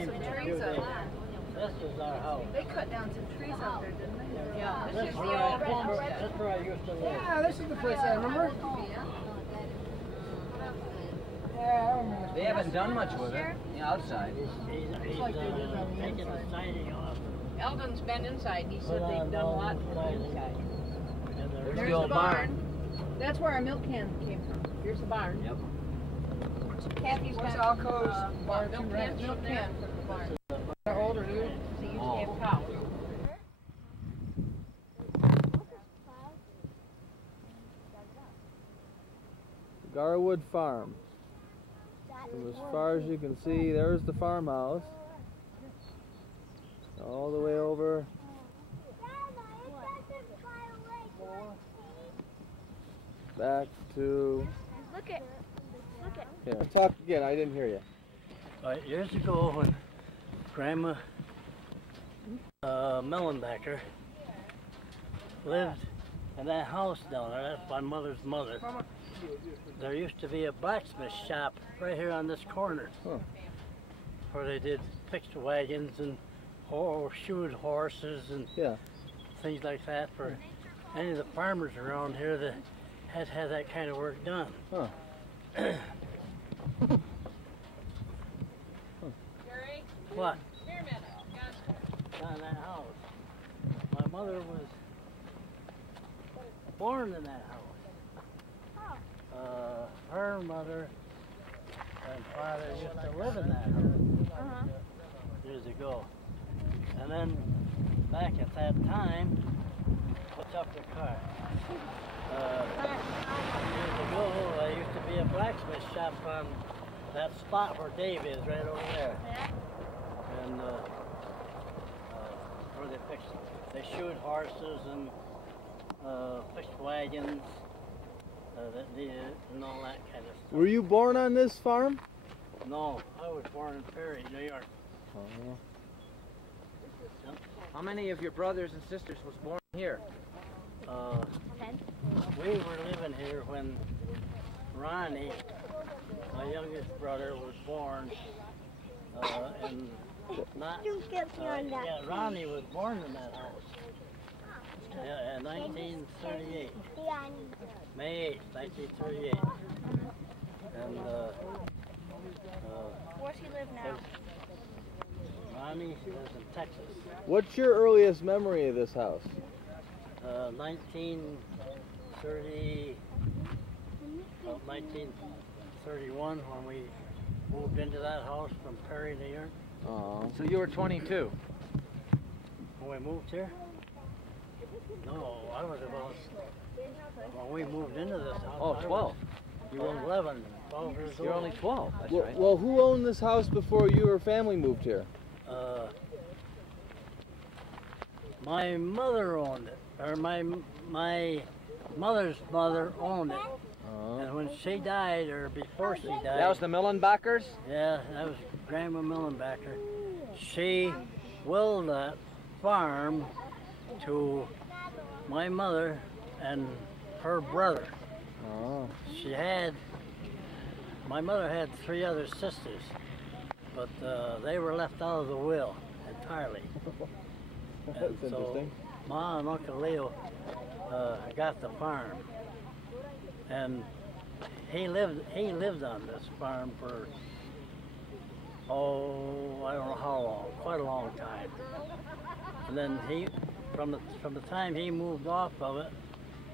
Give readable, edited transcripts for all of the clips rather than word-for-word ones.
trees up. This is our house. They cut down some trees out there, didn't they? Yeah, this is where I used to live. Yeah, this is the place I remember. Yeah, I remember. They haven't done much with it, outside. He's taking the siding off. Eldon's been inside. He said they've done a lot with the inside. There's There's the old barn. That's where our milk can came from. Here's the barn. Yep. Kathy's What's got Alco's barn? milk can from the barn. How old are you? They used to have cows. Garwood Farm. From as far as you can see, there's the farmhouse. All the way over. Back to. Look at. Here, talk again. I didn't hear you. Years ago, when Grandma Mellenbecker lived in that house down there, that's my mother's mother, there used to be a blacksmith shop right here on this corner, where they did fixed wagons and shoed horses and things like that for any of the farmers around here that had that kind of work done. What? Down in that house. My mother was born in that house. Her mother and father used to live in that house years ago. And then back at that time, what's up your car? Years ago, there used to be a blacksmith shop on that spot where Dave is, right over there. And where they shoed horses and fixed wagons and all that kind of stuff. Were you born on this farm? No, I was born in Perry, New York. How many of your brothers and sisters was born here? 10. We were living here when Ronnie, my youngest brother, was born. Ronnie was born in that house. In 1938. May 8th, 1938. And Where's he live now? Ronnie lives in Texas. What's your earliest memory of this house? 1931 when we moved into that house from Perry, New York. So you were 22. When we moved here? No, I was about, when we moved into this house. Oh, 12. You were 11, 12 years old. You're only 12, that's right. Well, who owned this house before you or family moved here? My mother owned it, or my mother's mother owned it. And when she died, or before she died... That was the Millenbachers? Yeah, that was Grandma Millenbecker. She willed that farm to my mother and her brother. My mother had 3 other sisters, but they were left out of the will entirely. That's interesting. Ma and Uncle Leo got the farm, and he lived on this farm for I don't know how long, quite a long time. And then from the time he moved off of it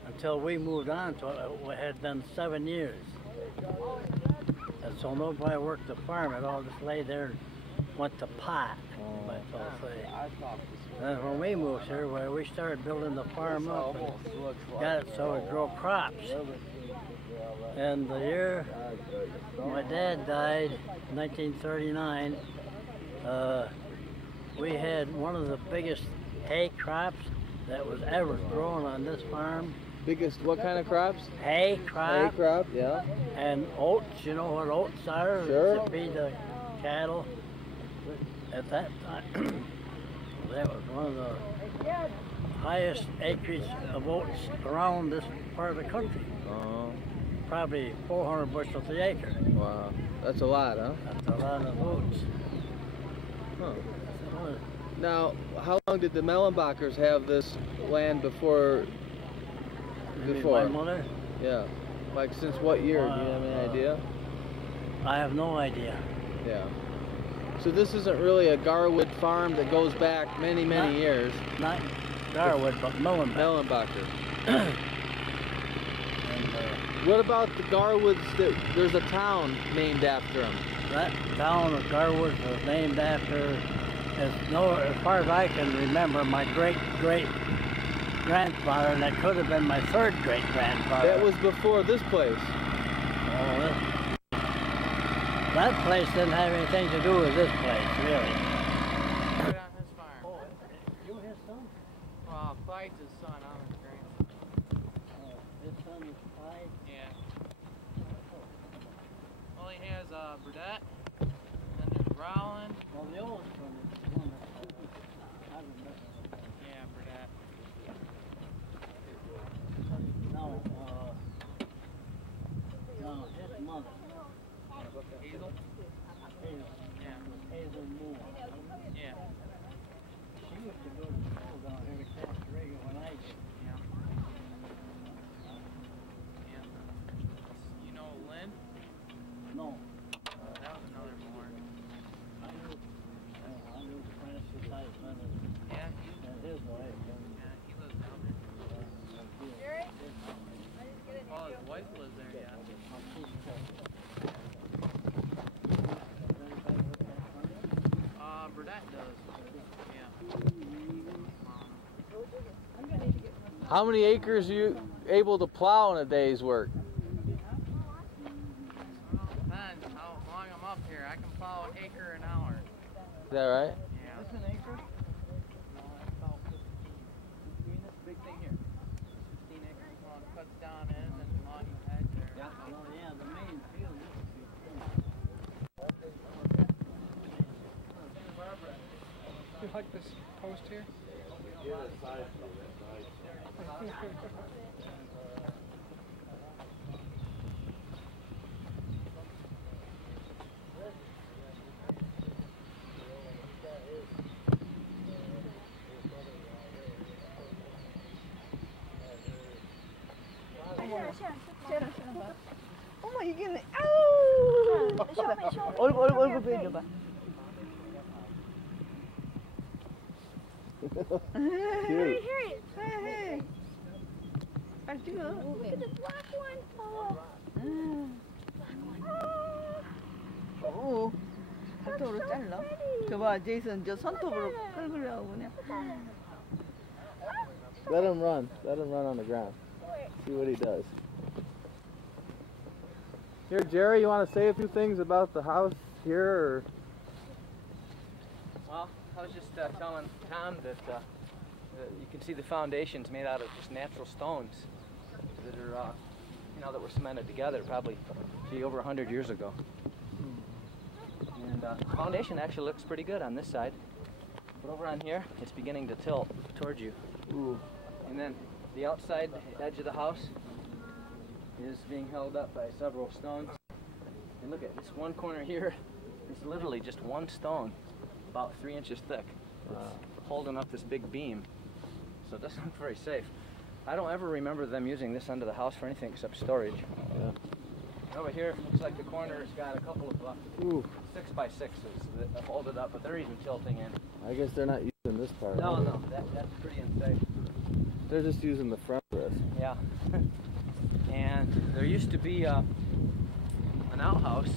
until we moved on to it, it had been 7 years. And so nobody worked the farm. It all just lay there and went to pot, like I'll say. And when we moved here, we started building the farm up and got it so it grow crops. And the year my dad died, in 1939, we had one of the biggest hay crops that was ever grown on this farm. Biggest what kind of crops? Hay crop. Hay crop, yeah. And oats, you know what oats are? Sure. To feed the cattle. At that time, that was one of the highest acreage of oats around this part of the country. Probably 400 bushels the acre. Wow, that's a lot, huh? That's a lot of oats. Huh. Well, Now, how long did the Mellenbachers have this land before? my mother? Yeah. Like since what year? Do you have any idea? I have no idea. Yeah. So this isn't really a Garwood farm that goes back many years. Not Garwood, but Mullenbeck. Mellenbacher. And, What about the Garwoods that there's a town named after them? that town of Garwood was named after, as far as I can remember, my great-great-grandfather, and that could have been my third great-grandfather. That was before this place. Oh, that place didn't have anything to do with this place, really. Right on his farm. Oh, you his son? Well, Clyde's his son. I'm his grandson. His son is Clyde? Yeah. Well, he has Burdette, and then there's Rowland. Well, the oldest one is the one that I remember. Yeah, Burdette. No, his mother. Hazel? Hazel. Yeah. Hazel Moore. Yeah. She used to go to school down here at Costa Rica when I did. Yeah. Yeah. You know Lynn? No, That was another Moore. I knew Francis Heisman Yeah. and his wife. Yeah, he lives down there. Well, his wife lives there, yeah. Burdette does. Yeah. How many acres are you able to plow in a day's work? Depends how long I'm up here. I can plow an acre an hour. Is that right? Yeah. That's an acre? No, that's about 15. 15, this big thing here. 15 acres. Well, it cuts down in and along the edge there. Yeah, the main field used to be You like this post here? 어머 이게 아우 얼굴 보여줘봐. Cute. Hey. 빨리 찍어. Look at the black one. 오. 발톱으로 잘라. 저봐 제이슨 저 손톱으로 끌으려고 그냥. Let him run. Let him run on the ground. See what he does. Here, Jerry, you want to say a few things about the house here? Or? Well, I was just telling Tom that you can see the foundations made out of just natural stones that are, that were cemented together probably, over 100 years ago. And the foundation actually looks pretty good on this side. But over on here, it's beginning to tilt towards you. Ooh. And then the outside edge of the house is being held up by several stones. And look at this one corner here. It's literally just one stone, about 3 inches thick. It's holding up this big beam. So it doesn't look very safe. I don't ever remember them using this end of the house for anything except storage. Yeah. Over here, looks like the corner's got a couple of 6x6s that hold it up, but they're even tilting in. I guess they're not using this part. No, that's pretty unsafe. They're just using the front of this. Yeah. And there used to be an outhouse